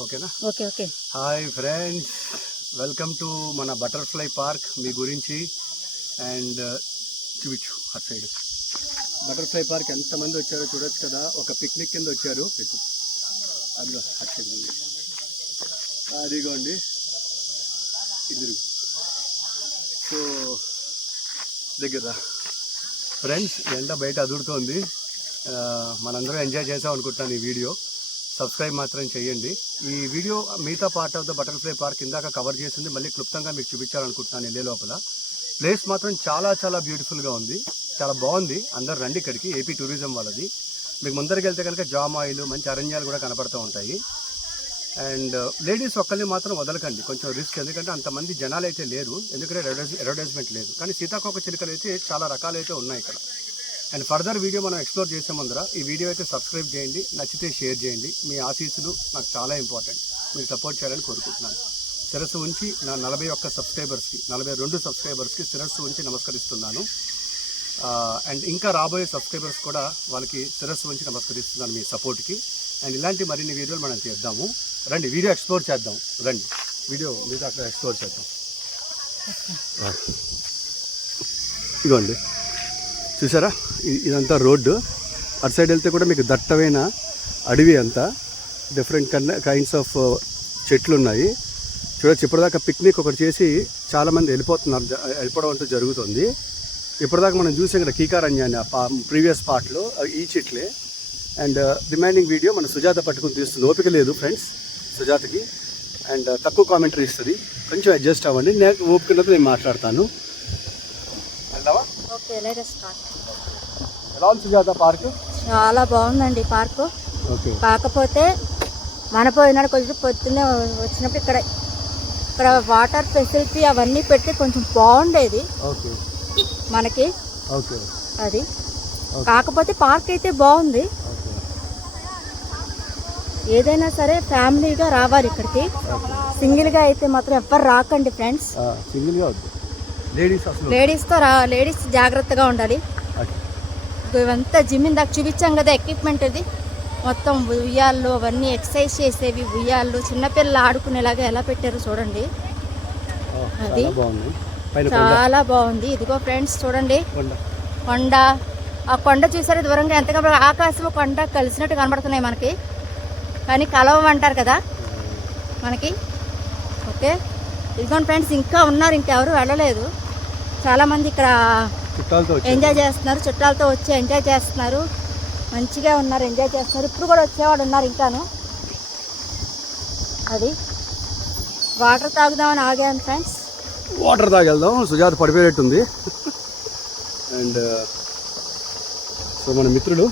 ఓకేనా? Okay okay. Hi friends, welcome to మన butterfly park. మీ గురించి అండ్ చూపించు అటు సైడ్ బటర్ఫ్లై పార్క్ ఎంతమంది వచ్చారో చూడొచ్చు కదా. ఒక పిక్నిక్ కింద వచ్చారు. అదిగో అటు సైడ్ అదిగోండి ఇద్దరు. సో దగ్గర ఫ్రెండ్స్, ఎండ బయట అదురుతోంది. మనందరం ఎంజాయ్ చేసాం అనుకుంటున్నాను. ఈ వీడియో సబ్స్క్రైబ్ మాత్రం చేయండి. ఈ వీడియో మిగతా part of the butterfly park ఇందాక కవర్ చేసింది మళ్ళీ క్లుప్తంగా మీకు చూపించాలనుకుంటున్నాను. వెళ్ళే లోపల ప్లేస్ మాత్రం చాలా చాలా బ్యూటిఫుల్గా ఉంది, చాలా బాగుంది. అందరు రండి ఇక్కడికి. ఏపీ టూరిజం వాళ్ళది. మీకు ముందరికి వెళ్తే కనుక జామాయిలు, మంచి అరణ్యాలు కూడా కనపడుతూ ఉంటాయి. అండ్ లేడీస్ ఒక్కరిని మాత్రం వదలకండి, కొంచెం రిస్క్. ఎందుకంటే అంతమంది జనాలు అయితే లేరు, ఎందుకంటే అడ్వర్టైజ్మెంట్ లేదు. కానీ సీతాకోక చిలుకలు అయితే చాలా రకాలైతే ఉన్నాయి ఇక్కడ. అండ్ ఫర్దర్ వీడియో మనం ఎక్స్ప్లోర్ చేసే ముందర ఈ వీడియో అయితే సబ్స్క్రైబ్ చేయండి, నచ్చితే షేర్ చేయండి. మీ ఆశీస్సులు నాకు చాలా ఇంపార్టెంట్, మీరు సపోర్ట్ చేయాలని కోరుకుంటున్నాను. శిరస్సు ఉంచి నా 41 సబ్స్క్రైబర్స్కి, 42 సబ్స్క్రైబర్స్కి శిరస్సు ఉంచి నమస్కరిస్తున్నాను. అండ్ ఇంకా రాబోయే సబ్స్క్రైబర్స్ కూడా వాళ్ళకి శిరస్సు ఉంచి నమస్కరిస్తున్నాను మీ సపోర్ట్కి. అండ్ ఇలాంటి మరిన్ని వీడియోలు మనం చేద్దాము. రండి, వీడియో ఎక్స్ప్లోర్ చేద్దాం. రండి, వీడియో మీద అక్కడ ఎక్స్ప్లోర్ చేద్దాం. ఇదిగోండి, చూసారా, ఇదంతా రోడ్డు. అటు సైడ్ వెళ్తే కూడా మీకు దట్టమైన అడవి, అంతా డిఫరెంట్ కైండ్స్ ఆఫ్ చెట్లు ఉన్నాయి. చూడొచ్చు, ఇప్పటిదాకా పిక్నిక్ ఒకటి చేసి చాలామంది వెళ్ళిపోవడం అంటూ జరుగుతుంది. ఇప్పటిదాకా మనం చూసాం ఇక్కడ కీకారణ్యాన్ని ప్రీవియస్ పార్ట్లో ఈ చెట్లే. అండ్ రిమైనింగ్ వీడియో మన సుజాత పట్టుకుని తీస్తుంది. ఓపిక లేదు ఫ్రెండ్స్ సుజాతకి, అండ్ తక్కువ కామెంటరీ ఇస్తుంది. కొంచెం అడ్జస్ట్ అవ్వండి, నేను ఓపికతో నేను మాట్లాడతాను. వెళ్దామా? ఎలా ఉంది సుజాత పార్క్? చాలా బాగుందండి పార్కు. ఓకే, కాకపోతే మన పోయినాడు కొంచెం పొద్దున్నే వచ్చినప్పుడు ఇక్కడ వాటర్ ఫెసిలిటీ అవన్నీ పెడితే కొంచెం బాగుండేది ఓకే మనకి. ఓకే, అది కాకపోతే పార్క్ అయితే బాగుంది. ఏదైనా సరే ఫ్యామిలీగా రావాలి ఇక్కడికి. సింగిల్గా అయితే మాత్రం ఎవ్వరు రాకండి ఫ్రెండ్స్. సింగిల్గా లేడీస్ జాగ్రత్తగా ఉండాలి. ఇవంతా జిమ్ ఇందాక చూపించాం కదా, ఎక్విప్మెంట్ ఇది మొత్తం. ఉయ్యాళ్ళు అవన్నీ ఎక్సర్సైజ్ చేసేవి, ఉయ్యాళ్ళు చిన్నపిల్లలు ఆడుకునేలాగా ఎలా పెట్టారు చూడండి. అది చాలా బాగుంది. ఇదిగో ఫ్రెండ్స్ చూడండి, కొండ. ఆ కొండ చూసారు దూరంగా ఎంతగా, ఆకాశం కొండ కలిసినట్టు కనబడుతున్నాయి మనకి, కానీ కలవమంటారు కదా మనకి. ఓకే, ఇదిగోండి ఫ్రెండ్స్, ఇంకా ఉన్నారు, ఇంకెవరు వెళ్ళలేదు. చాలామంది ఇక్కడ ఎంజాయ్ చేస్తున్నారు, చుట్టాలతో వచ్చి ఎంజాయ్ చేస్తున్నారు. మంచిగా ఉన్నారు, ఎంజాయ్ చేస్తున్నారు. ఇప్పుడు కూడా వచ్చేవాడు ఉన్నారు ఇంకాను. అది వాటర్ తాగుదామని ఆగాను ఫ్రెండ్స్. వాటర్ తాగెళ్దాం, సుజాత పడిపోయేటట్టుంది. అండ్ సో మన మిత్రులు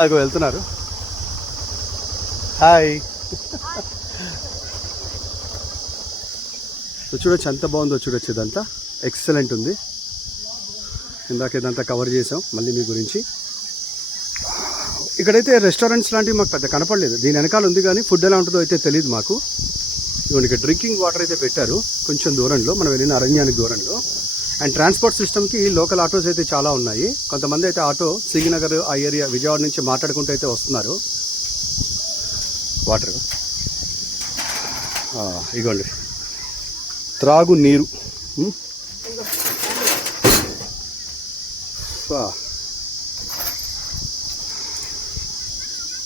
అదిగో వెళ్తున్నారు. హాయ్. చూడొచ్చు ఎంత బాగుందో, చూడొచ్చు. ఇదంతా ఎక్సలెంట్ ఉంది. ఇందాక ఇదంతా కవర్ చేసాం మళ్ళీ మీ గురించి. ఇక్కడైతే రెస్టారెంట్స్ లాంటివి మాకు పెద్ద కనపడలేదు. దీని వెనకాల ఉంది కానీ ఫుడ్ ఎలా ఉంటుందో అయితే తెలియదు మాకు. ఇవన్నీ ఇక్కడ డ్రింకింగ్ వాటర్ అయితే పెట్టారు కొంచెం దూరంలో, మనం వెళ్ళిన అరణ్యానికి దూరంలో. అండ్ ట్రాన్స్పోర్ట్ సిస్టమ్కి లోకల్ ఆటోస్ అయితే చాలా ఉన్నాయి. కొంతమంది అయితే ఆటో సింగనగర్ ఆ ఏరియా విజయవాడ నుంచి మాట్లాడుకుంటూ అయితే వస్తున్నారు. వాటర్ ఇగోండి, త్రాగు నీరు.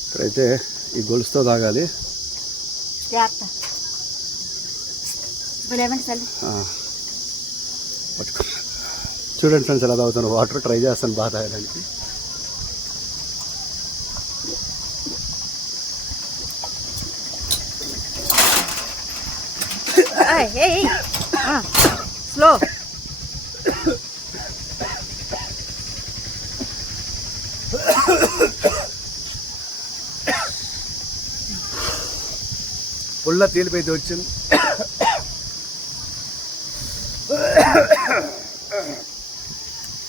ఇక్కడైతే ఈ గొలుసుతో తాగాలి. చూడండి ఫ్రెండ్స్ ఎలా తాగుతాను వాటర్. ట్రై చేస్తాను బాగా తాగడానికి. స్లో. పుల్ల తేలిపోయితే వచ్చింది.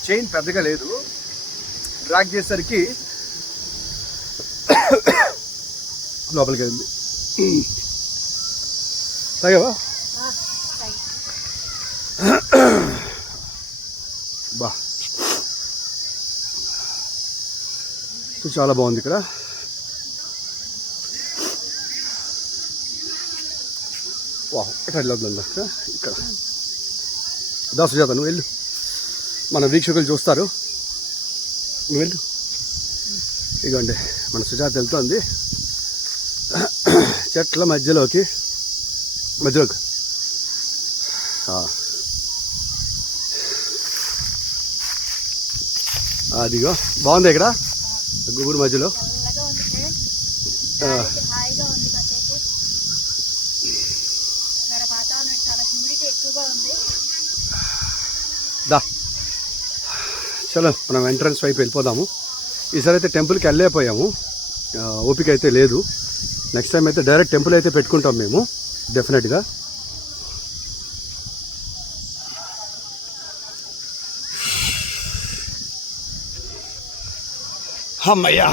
చైన్ పెద్దగా లేదు, డ్రాగ్ చేసేసరికి లోపలికి వెళ్ళింది. తాగావా? బా, చాలా బాగుంది ఇక్కడ. వెళ్ళొద్దు ఇక్కడ సుజాత నువ్వు వెళ్ళు, మన వీక్షకులు చూస్తారు, నువ్వు వెళ్ళు. ఇగోండి మన సుజాత వెళ్తుంది చెట్ల మధ్యలోకి. అదిగో బాగుంది ఇక్కడ గుబురు మధ్యలో. దా చలో మనం ఎంట్రన్స్ వైపు వెళ్ళిపోదాము. ఈసారి అయితే టెంపుల్కి వెళ్ళలేకపోయాము, ఓపిక అయితే లేదు. నెక్స్ట్ టైం అయితే డైరెక్ట్ టెంపుల్ అయితే పెట్టుకుంటాం మేము డెఫినెట్గా. అమ్మయ్యా,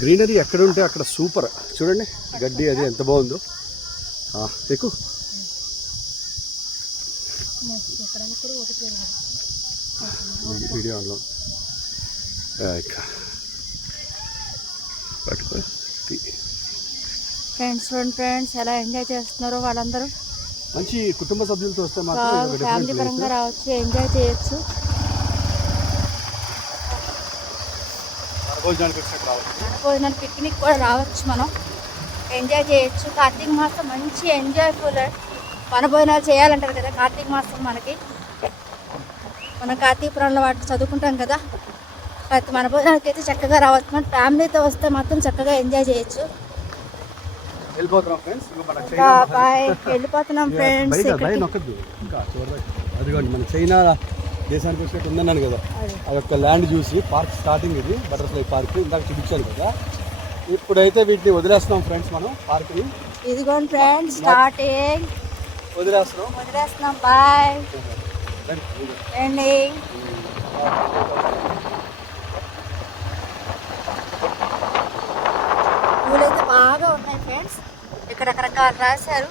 గ్రీనరీ ఎక్కడ ఉంటే అక్కడ సూపర్. చూడండి గడ్డి అది ఎంత బాగుందో. ఎక్కువ వీడియో ఆన్లో ఫ్రెండ్స్ ఎలా ఎంజాయ్ చేస్తున్నారో వాళ్ళందరూ. మంచి కుటుంబ సభ్యులతో వస్తే ఫ్యామిలీ పరంగా రావచ్చు, ఎంజాయ్ చేయొచ్చు. భోజనాలు పిక్నిక్ కూడా రావచ్చు, మనం ఎంజాయ్ చేయొచ్చు. కార్తీక మాసం మంచి ఎంజాయ్ఫుల్ వనభోజనాలు చేయాలంటారు కదా. కార్తీక మాసం మనం కార్తీక పురాణంలో వాటి చదువుకుంటాం కదా. వనభోజనాలకి అయితే చక్కగా రావచ్చు. మన ఫ్యామిలీతో వస్తే మాత్రం చక్కగా ఎంజాయ్ చేయొచ్చు. వెళ్ళిపోతున్నాం ఫ్రెండ్స్. అదిగోండి మన చైనా దేశానికి వచ్చినట్టు ఉందన్నాను కదా, అదొక ల్యాండ్ చూసి పార్క్ స్టార్టింగ్ ఇది బటర్ఫ్లై పార్క్ ఇందాక చూపించాను కదా. ఇప్పుడైతే వీటిని వదిలేస్తున్నాం ఫ్రెండ్స్, మనం పార్క్ని. ఇదిగోండి ఫ్రెండ్స్ స్టార్టింగ్ వదిలేస్తున్నాం. బాయ్ అండి. పూలైతే బాగా ఉన్నాయి ఫ్రెండ్స్, ఇక్కడ రకరకాలు రాశారు.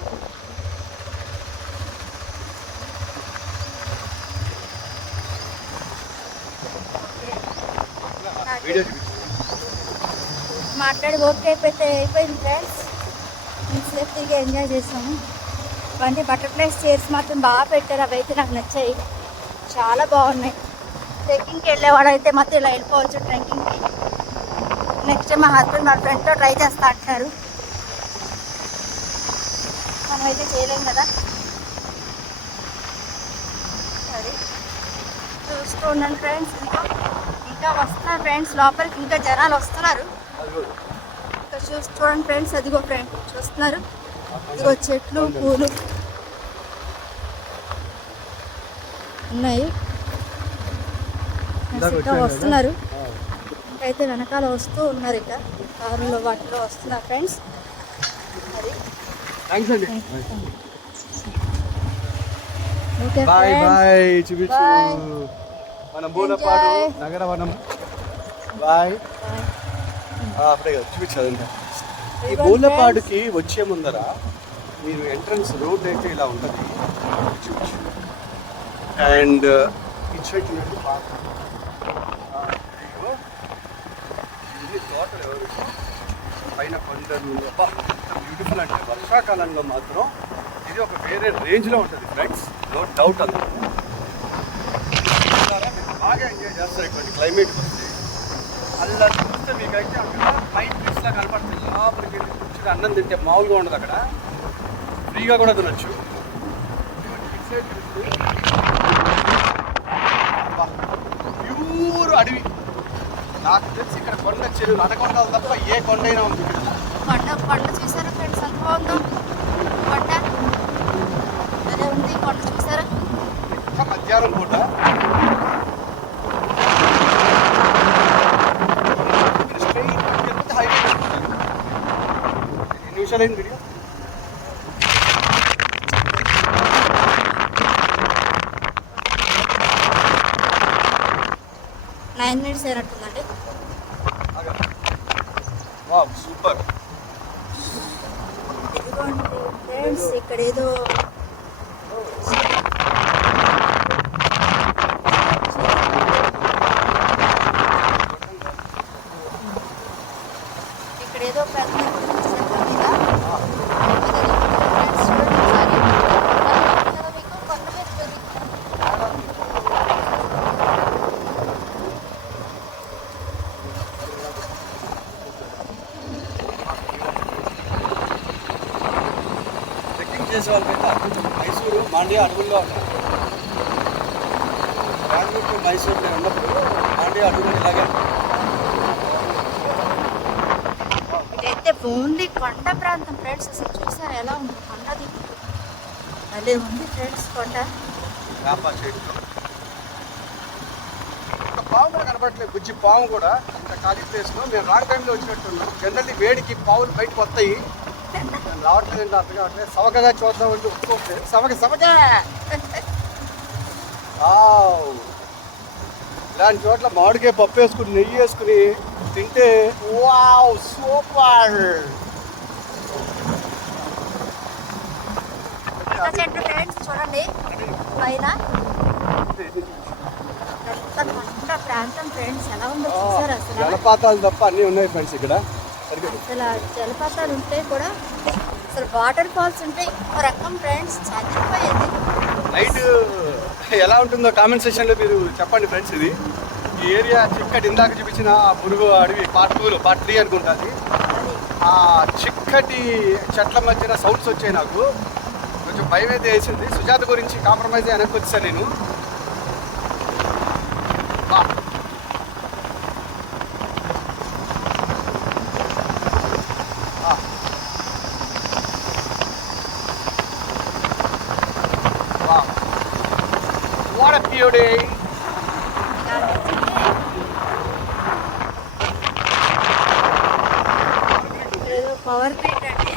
మాట్లాడి ఓకే అయిపోయింది ఫ్రెండ్స్. ఇంతసేపు తిరిగి ఎంజాయ్ చేసాము. ఇవన్నీ బటర్ఫ్లైస్ చైర్స్ మాత్రం బాగా పెట్టారు, అవి అయితే నాకు నచ్చాయి, చాలా బాగున్నాయి. ట్రెక్కింగ్కి వెళ్ళేవాడు అయితే మాత్రం ఇలా వెళ్ళిపోవచ్చు ట్రెక్కింగ్కి. నెక్స్ట్ మా హస్బెండ్ మా ఫ్రెండ్తో ట్రై చేస్తా అంటున్నారు. మనమైతే చేయలేం కదా. సరే చూస్తూ ఉండండి ఫ్రెండ్స్. ఇంకా వస్తున్నారు ఫ్రెండ్స్ లోపలికి, ఇంకా జనాలు వస్తున్నారు. ఇంకా చూడండి ఫ్రెండ్స్, అదిగో ఫ్రెండ్ చూస్తున్నారు, ఇదిగో చెట్లు పూలు ఉన్నాయి. ఇంకా వస్తున్నారు, అయితే వెనకాల వస్తూ ఉన్నారు. ఇక కారులో వాటిలో వస్తున్నారు ఫ్రెండ్స్. అది ఓకే మనం బోనపాడు నగరవనం. బాయ్ చూపించదండి. ఈ బోనపాడుకి వచ్చే ముందర మీరు ఎంట్రన్స్ రోడ్ అయితే ఇలా ఉంటుంది చూపించు. అండ్ ఇచ్చేటువంటి పార్క్ ఇది తోటలు ఎవరు పైన కొండలు బ్యూటిఫుల్. అంటే వర్షాకాలంలో మాత్రం ఇది ఒక వేరే రేంజ్లో ఉంటుంది ఫ్రెండ్స్, నో డౌట్. అది బాగా ఎంజాయ్ చేస్తారు ఇటువంటి క్లైమేట్ వస్తే. అలా చూస్తే మీకైతే అక్కడ పైన్ ట్రీస్లా కనపడుతుంది. లోపలికి వెళ్ళి కూర్చుని అన్నం తింటే మామూలుగా ఉండదు, అక్కడ ఫ్రీగా కూడా తినొచ్చు. ప్యూర్ అడవి. నాకు తెలిసి ఇక్కడ కొండ చెరువులు అనకొండలు తప్ప ఏ కొండ అయినా ఉంది. కొండ చూసారా ఫ్రెండ్స్, ఎంత బాగుందో కొండ. అదే ఉంది కొండ చూసారా. మధ్యాహ్నం పూట నిమిషాలైంది వీడియో. నైన్ మినిట్స్ అయినట్టుందండి. సూపర్. ఇదిగోండి ఫ్రెండ్స్, ఇక్కడ ఏదో పెద్ద చెట్ల మీద చేసే వాళ్ళకైతే అద్భుతం. మైసూరు మాండ్యా అడవుల్లో ఉంటారు. బెంగళూరు టు మైసూరు నేను ఉన్నప్పుడు మాండ్యా అడవులు ఇలాగే. ఇదైతే ఓన్లీ కొండ ప్రాంతం ఫ్రెండ్స్. అసలు చూసారా ఎలా ఉంది కొండది? అదే ఉంది ఫ్రెండ్స్ కొండ. వేప చెట్లు. ఒక పాము కూడా కనపడట్లేదు, బుజ్జి పాము కూడా. ఇంత ఖాళీ ప్లేస్లో మేము రాంగ్ టైంలో వచ్చినట్టున్నాం. జనరల్లీ వేడికి పావులు బయటకు వస్తాయి, రావట్లేదండి. అర్థం కావట్లేదు. సవకగా చూద్దామంటే ఒప్పుకోవట్లేదు. సవక ఇలాంటి చోట్ల మామిడికాయ పప్పు వేసుకుని నెయ్యి వేసుకుని తింటే వావ్ సూపర్. చెట్టు ఫ్రెండ్స్ చూడండి పైన ఎంత కొండ ప్రాంతం ఫ్రెండ్స్. ఎలా ఉందో చూసారు అసలు. జలపాతాలు తప్ప అన్నీ ఉన్నాయి ఫ్రెండ్స్ ఇక్కడ. అసలు జలపాతాలు ఉంటే కూడా అసలు వాటర్ ఫాల్స్ ఉంటే ఇంకో రకం ఫ్రెండ్స్. చచ్చిపోయేది. నైట్ ఎలా ఉంటుందో కామెంట్ సెక్షన్లో మీరు చెప్పండి ఫ్రెండ్స్. ఇది ఈ ఏరియా చిక్కటి ఇందాక చూపించిన పురుగు అడవి పార్ట్ 2 పార్ట్ 3 అనుకుంటుంది. ఆ చిక్కటి చెట్ల మధ్యన సౌండ్స్ వచ్చాయి. నాకు కొంచెం భయం అయితే వేసింది. సుజాత గురించి కాంప్రమైజ్ వెనక్కి వచ్చాను నేను. What a beauty! Power plate అండి.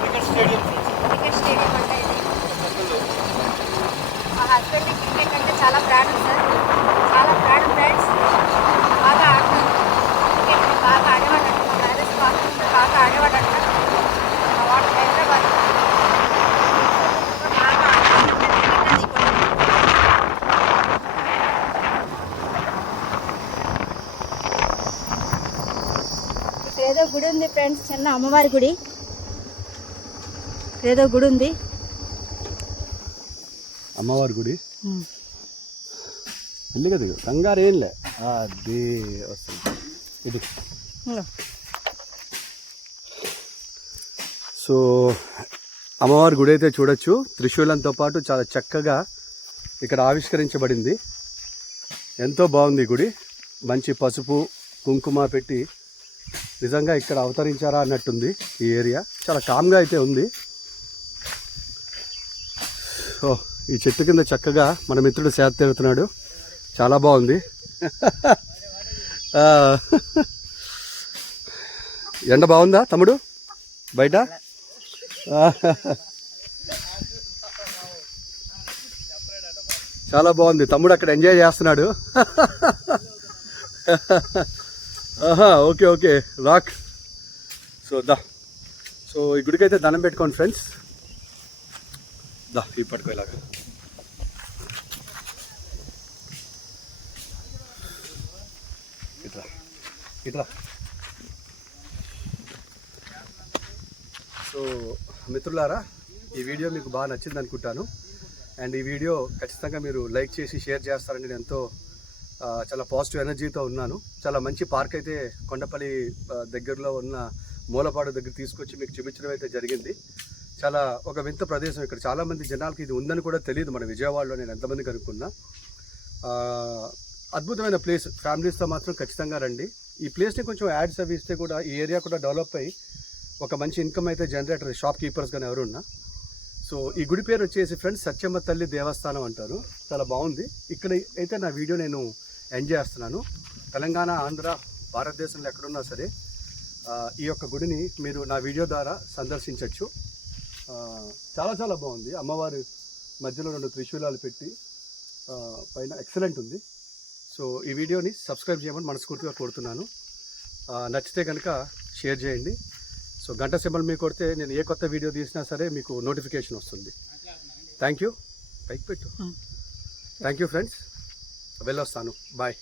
Cricket stadium. క్రికెట్ స్టేడియం అంటే ఇది. మా హస్బెండ్ క్రికెట్ అంటే చాలా ప్రాణం సార్. చాలా ప్రాణం ఫ్రెండ్స్. బాగా ఆడతాను క్రికెట్. బాగా ఆడేవాడు. మ్యారేజ్ బాగా ఆడేవాడు అంట. మా వాడు హైదరాబాద్ బాగా ఏదో గుడి ఉంది ఫ్రెండ్స్. చిన్న అమ్మవారి గుడి. ఏదో గుడి ఉంది. అమ్మవారి గుడి వెళ్ళి కదా కంగారు ఏంలే. అది వస్తుంది ఇది. సో అమ్మవారి గుడి అయితే చూడొచ్చు. త్రిశూలంతో పాటు చాలా చక్కగా ఇక్కడ ఆవిష్కరించబడింది. ఎంతో బాగుంది గుడి. మంచి పసుపు కుంకుమ పెట్టి నిజంగా ఇక్కడ అవతరించారా అన్నట్టుంది. ఈ ఏరియా చాలా కామ్గా అయితే ఉంది. సో ఈ చెట్టు కింద చక్కగా మన మిత్రుడు సేద తీరుతున్నాడు. చాలా బాగుంది. ఎండ బాగుందా తమ్ముడు బయట? చాలా బాగుంది. తమ్ముడు అక్కడ ఎంజాయ్ చేస్తున్నాడు. Okay okay rock. సో ఈ గుడికి అయితే దండం పెట్టుకోండి ఫ్రెండ్స్. ఈ పట్టుకో ఇలాగా. ఇట్లా సో మిత్రులారా, ఈ వీడియో మీకు బాగా నచ్చింది అనుకుంటాను. అండ్ ఈ వీడియో ఖచ్చితంగా మీరు లైక్ చేసి షేర్ చేస్తారని నేను ఎంతో చాలా పాజిటివ్ ఎనర్జీతో ఉన్నాను. చాలా మంచి పార్క్ అయితే కొండపల్లి దగ్గరలో ఉన్న మూలపాడు దగ్గర తీసుకొచ్చి మీకు చూపించడం అయితే జరిగింది. చాలా ఒక వింత ప్రదేశం. ఇక్కడ చాలామంది జనాలకి ఇది ఉందని కూడా తెలియదు. మన విజయవాడలో నేను ఎంతమంది కనుక్కున్నా. అద్భుతమైన ప్లేస్. ఫ్యామిలీస్తో మాత్రం ఖచ్చితంగా రండి. ఈ ప్లేస్ని కొంచెం యాడ్స్ అవి ఇస్తే కూడా ఈ ఏరియా కూడా డెవలప్ అయ్యి ఒక మంచి ఇన్కమ్ అయితే జనరేటర్ షాప్ కీపర్స్ కానీ ఎవరున్నా. సో ఈ గుడి పేరు వచ్చేసి ఫ్రెండ్స్ సత్యమ్మ తల్లి దేవస్థానం అంటారు. చాలా బాగుంది. ఇక్కడ అయితే నా వీడియో నేను ఎంజాయ్ చేస్తున్నాను. తెలంగాణ, ఆంధ్ర, భారతదేశంలో ఎక్కడున్నా సరే ఈ యొక్క గుడిని మీరు నా వీడియో ద్వారా సందర్శించవచ్చు. చాలా చాలా బాగుంది. అమ్మవారి మధ్యలో 2 త్రిశూలాలు పెట్టి పైన ఎక్సలెంట్ ఉంది. సో ఈ వీడియోని సబ్స్క్రైబ్ చేయమని మనస్ఫూర్తిగా కోరుతున్నాను. నచ్చితే కనుక షేర్ చేయండి. సో గంట సింబల్ మీకు కొడితే నేను ఏ కొత్త వీడియో తీసినా సరే మీకు నోటిఫికేషన్ వస్తుంది. Thank you. పైకి పెట్టు. Thank you friends. వెళ్ళొస్తాను. బాయ్.